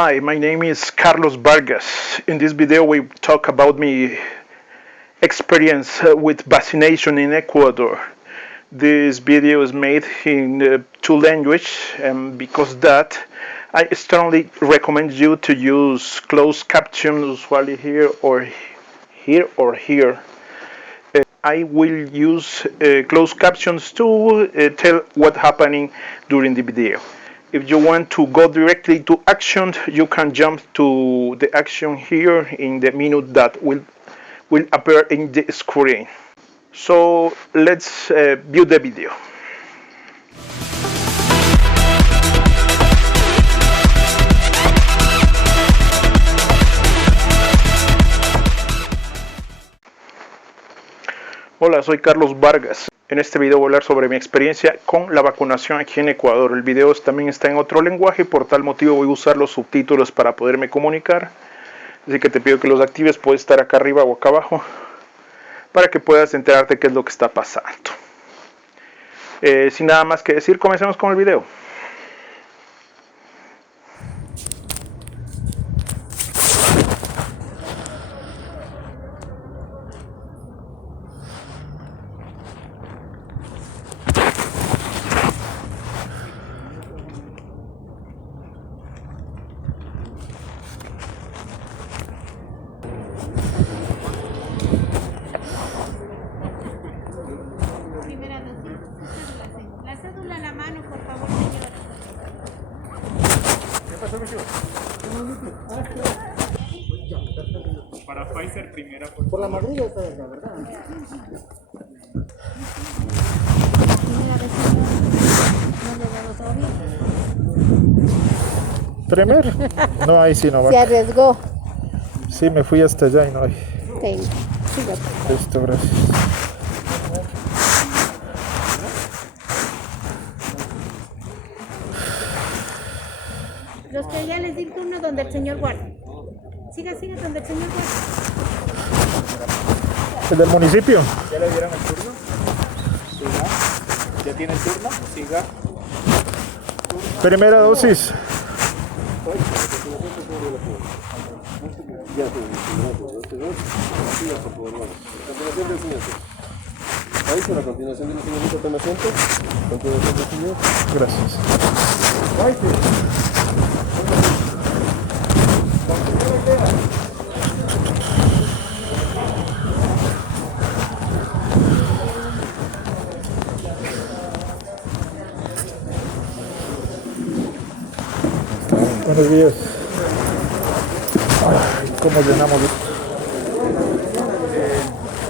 Hi, my name is Carlos Vargas. In this video we talk about my experience with vaccination in Ecuador. This video is made in two languages, and because that I strongly recommend you to use closed caption usually here or here or here. I will use closed captions to tell what's happening during the video. If you want to go directly to action, you can jump to the action here in the minute that will appear in the screen. So let's view the video. Hola, soy Carlos Vargas. En este video voy a hablar sobre mi experiencia con la vacunación aquí en Ecuador. El video también está en otro lenguaje, por tal motivo voy a usar los subtítulos para poderme comunicar. Así que te pido que los actives, puede estar acá arriba o acá abajo, para que puedas enterarte qué es lo que está pasando. Sin nada más que decir, comencemos con el video. Para Pfizer primera por la madrugada está acá, ¿verdad? ¿Primer? No, ahí sí no va. Se arriesgó. Sí, me fui hasta allá y no hay. Sí, Listo, gracias. los que ya les di turno donde el señor guarda. Siga donde el señor guarda. ¿El del municipio? ¿Ya le dieron el turno? Siga. ¿Ya tiene el turno? Siga. Primera dosis. Ahí está la continuación de los señoritos, toma asiento. Continuación del señor. Gracias. Buenos días. Ay, ¿cómo llenamos esto?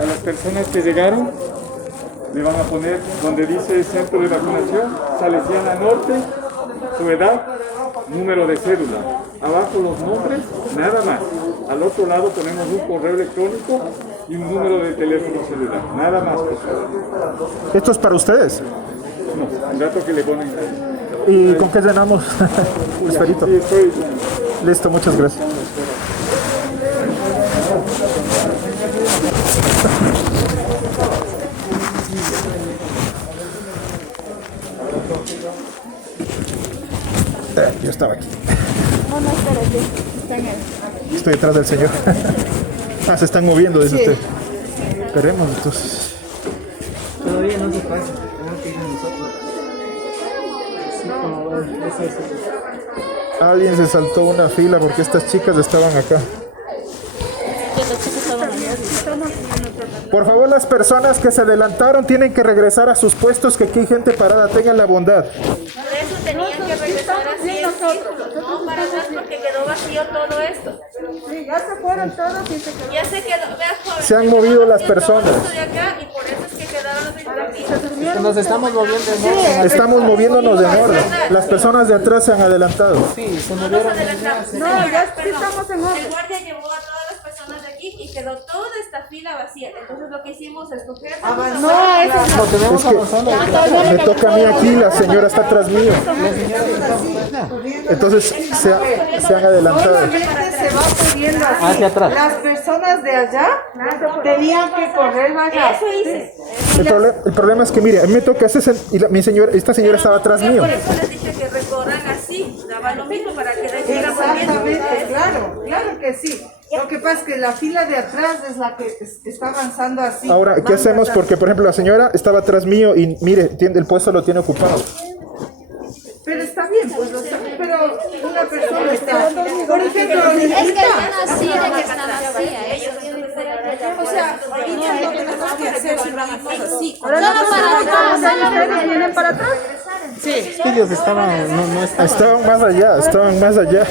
A las personas que llegaron le van a poner donde dice centro de vacunación, Salesiana Norte, su edad, número de cédula. Abajo los nombres, nada más. Al otro lado ponemos un correo electrónico y un número de teléfono celular. Nada más, por favor. ¿Esto es para ustedes? No, un dato que le ponen. ¿Y con qué llenamos? Esperito. Sí, estoy. Listo, muchas gracias. Yo estaba aquí. No, espérate. Está en él. Estoy detrás del señor. Ah, se están moviendo, dice usted. Esperemos entonces. Todavía no se pasa, tenemos que ir nosotros. Sí, como eso. Alguien se saltó una fila porque estas chicas estaban acá. Por favor, las personas que se adelantaron tienen que regresar a sus puestos, que aquí hay gente parada. Tengan la bondad. Por eso tenían que regresar así en círculo, no para atrás porque quedó vacío todo esto. Sí, ya se fueron todos y se quedó. Ya se quedó, veas joven. Se han movido las personas. De acá y por eso es que quedaron aquí. Nos estamos moviendo en orden. Estamos moviéndonos en orden. Las personas de atrás se han adelantado. Sí, se No nos movieron. adelantamos. No, ya Perdón. estamos en orden. El guardia llevó a todas las personas de aquí y quedó toda esta fila vacía. Entonces lo que hicimos es coger. No, eso Lo tenemos avanzando. Me toca a mí aquí, la señora está atrás mío. Entonces se han adelantado. Se va pudiendo así. Hacia atrás. Las personas de allá tenían que correr más rápido. Eso hice. El problema es que, mire, a mí me toca mi señora, esta señora estaba atrás mío. Por eso les dije que recorran así. Daba lo mismo para que les digan Exactamente, claro, claro que sí. Lo que pasa es que la fila de atrás es la que está avanzando así. Ahora, ¿qué hacemos? Porque, por ejemplo, la señora estaba atrás mío y mire, el puesto lo tiene ocupado. Pero está bien, pues, pero una persona está, por ejemplo, Es que están así de que están así, o sea, ahorita lo que tenemos que hacer si vamos así. ¿Vienen para atrás? Sí. Es que ellos estaban, no estaban. Estaban más allá, estaban más allá.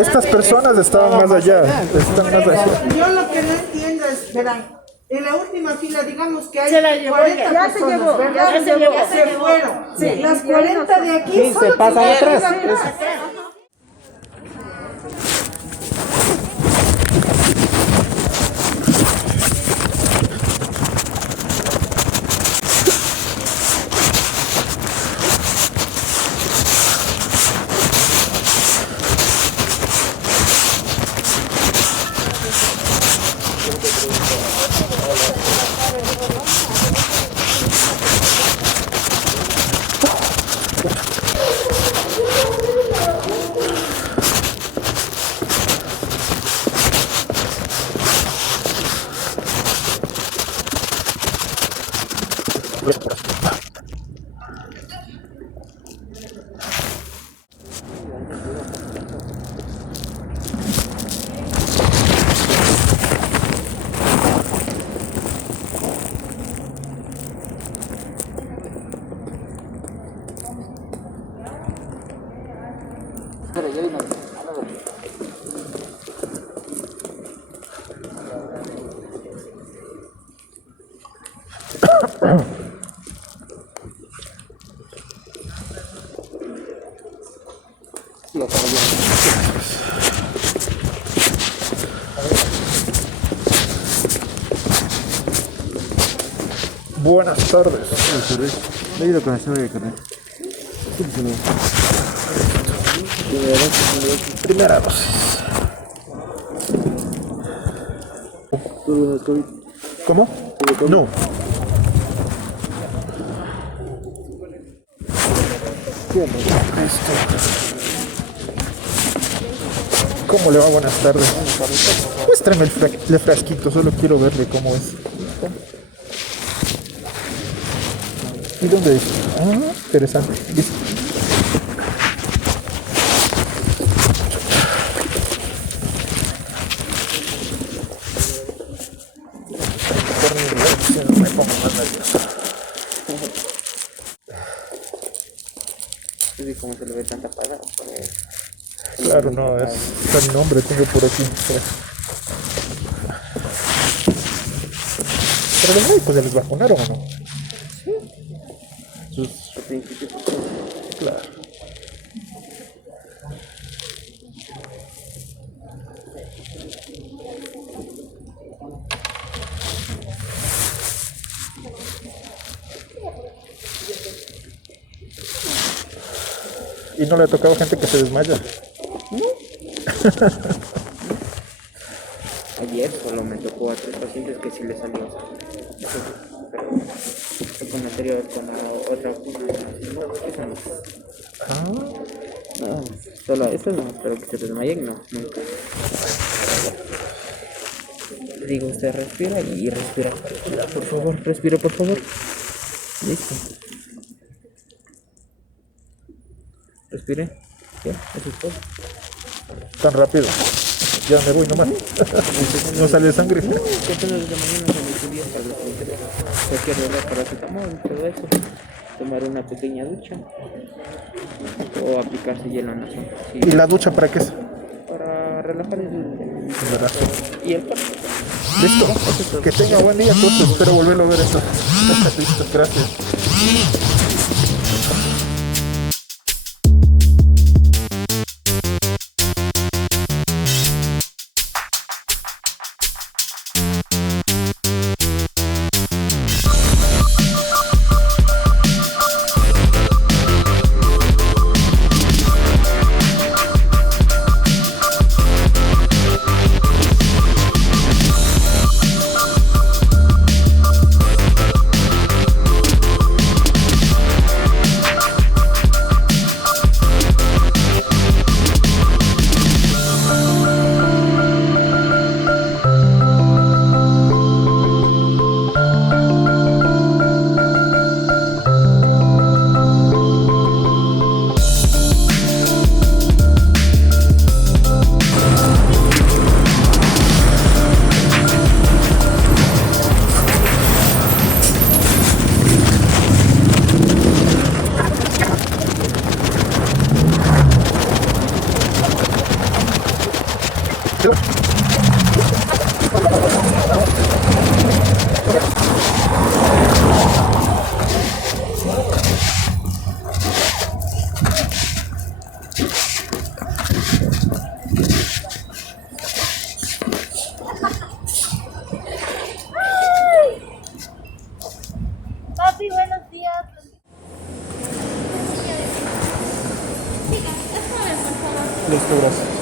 Estas personas estaban más allá, están más allá. Yo lo que no entiendo es, verán, en la última fila, digamos que hay 40 ya se personas, llevó, ¿verdad? ya se llevó. Se fueron. Sí. Las 40 de aquí Sí, solo se pasan tienen atrás. que ir atrás. Buenas tardes. Me he ido con la señora de carnet. Primera dosis. ¿Cómo? No. ¿Cómo le va? Buenas tardes. Muéstrame el frasquito, solo quiero verle cómo es. ¿Y dónde es? Ah, interesante. Listo. Como se le ve tanta paga. Claro, no, es el nombre, tengo por aquí. Pero los médicos ya les vacunaron o no. Claro. ¿Y no le ha tocado gente que se desmaya? Ayer solo me tocó a 3 pacientes que sí les salió. Pero con anterior, con la otra vacuna. No, solo eso no, pero que se desmayen, no, nunca. Le digo, usted respira y respira. Por favor, respira, por favor. Listo. Respire. Ya, eso es todo. Tan rápido. Ya me voy nomás. No sale sangre. No, que apenas desde mañana se me subía para los cualquier dolor, paracetamol y todo eso. Tomar una pequeña ducha o aplicarse hielo en la zona. Sí, ¿Y la ducha para qué es? para relajar el Relajo. y el cuerpo. Listo. Que tenga buen día, entonces espero volverlo a ver esto. Listo, gracias. Papi, buenos días. Listo, gracias.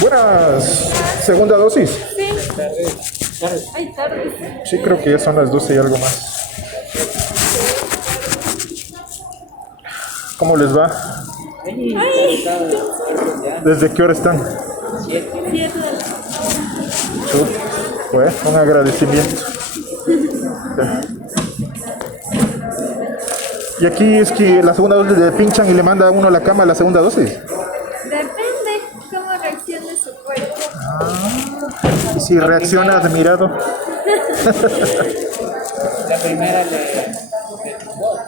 Buenas. ¿Segunda dosis? Sí, creo que ya son las 12 y algo más. ¿Cómo les va? ¿Desde qué hora están? 7. Bueno, un agradecimiento. Y aquí es que la segunda dosis le pinchan y le manda a uno a la cama la segunda dosis. Depende cómo reaccione su cuerpo. Y si reacciona admirado. La primera le tumbó.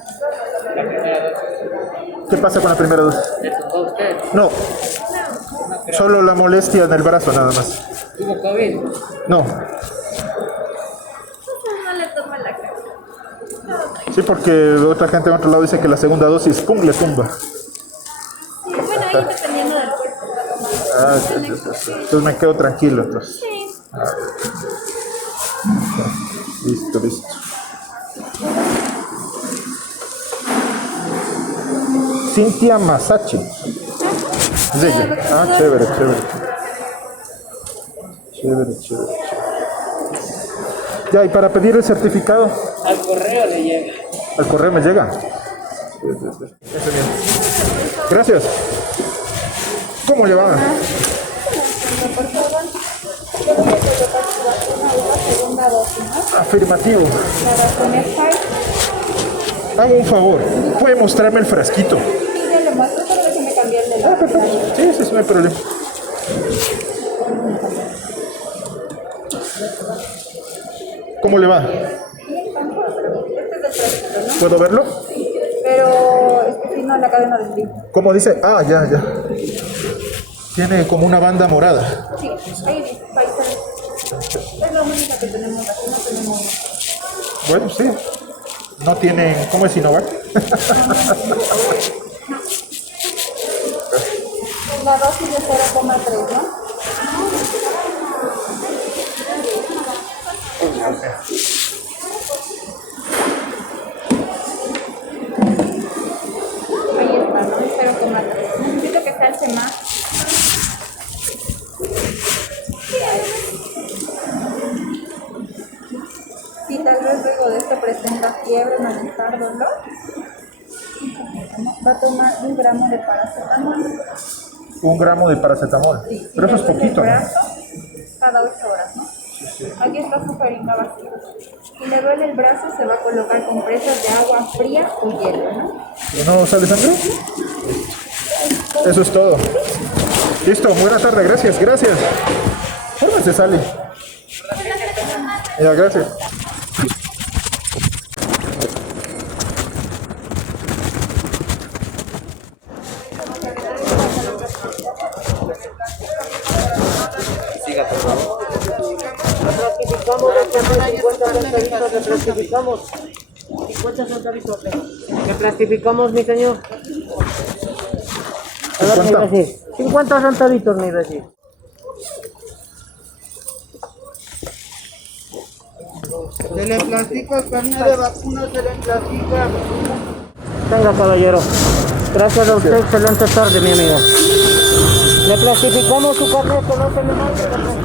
La primera dosis. ¿Qué pasa con la primera dosis? ¿Le tumbó usted? No, solo la molestia en el brazo nada más. ¿Tuvo COVID? No, No le toma la cara. sí, porque otra gente en otro lado dice que la segunda dosis, pum, le tumba. Sí, bueno, ahí dependiendo del cuerpo. Ah, sí. Entonces me quedo tranquilo, entonces. Sí. Listo. Cintia Masachi. Es ella. Ah, chévere. Ya, y para pedir el certificado. Al correo le llega. ¿Al correo me llega? Gracias. ¿Cómo le va? Afirmativo. Hago un favor. ¿Puede mostrarme el frasquito? Ah, perfecto. Sí, no hay problema. ¿Cómo le va? ¿Puedo verlo? Pero es que si no, la cadena del libro. ¿Cómo dice? Ah, ya. Tiene como una banda morada. Sí, ahí dice, paisano. la única que tenemos aquí, no tenemos más. Bueno, sí. No tienen... ¿Cómo es Sinovac? La dosis de 0,3, ¿no? Ahí está, ¿no? 0,3. Necesito que calce más. Si tal vez luego de esto presenta fiebre, malestar, dolor, va a tomar 1 gramo de paracetamol. 1 gramo de paracetamol. Sí, Pero eso es le duele poquito, el ¿no? brazo, cada 8 horas, ¿no? Aquí está su jeringa vacía. Si le duele el brazo, se va a colocar compresas de agua fría o hielo, ¿no? ¿No sale sangre? Eso es todo. Listo, buena tarde, gracias, gracias. ¿Cómo se sale? Ya, gracias. Reclasificamos 50 centavitos. ¿Qué clasificamos, mi señor? A ver, me iba a decir. 50 centavitos, me iba a decir. Se le plastica carne de vacuna, se le plastica. Venga, caballero. Gracias a usted, excelente tarde, mi amigo. Le clasificamos su carnet, que no se le mande.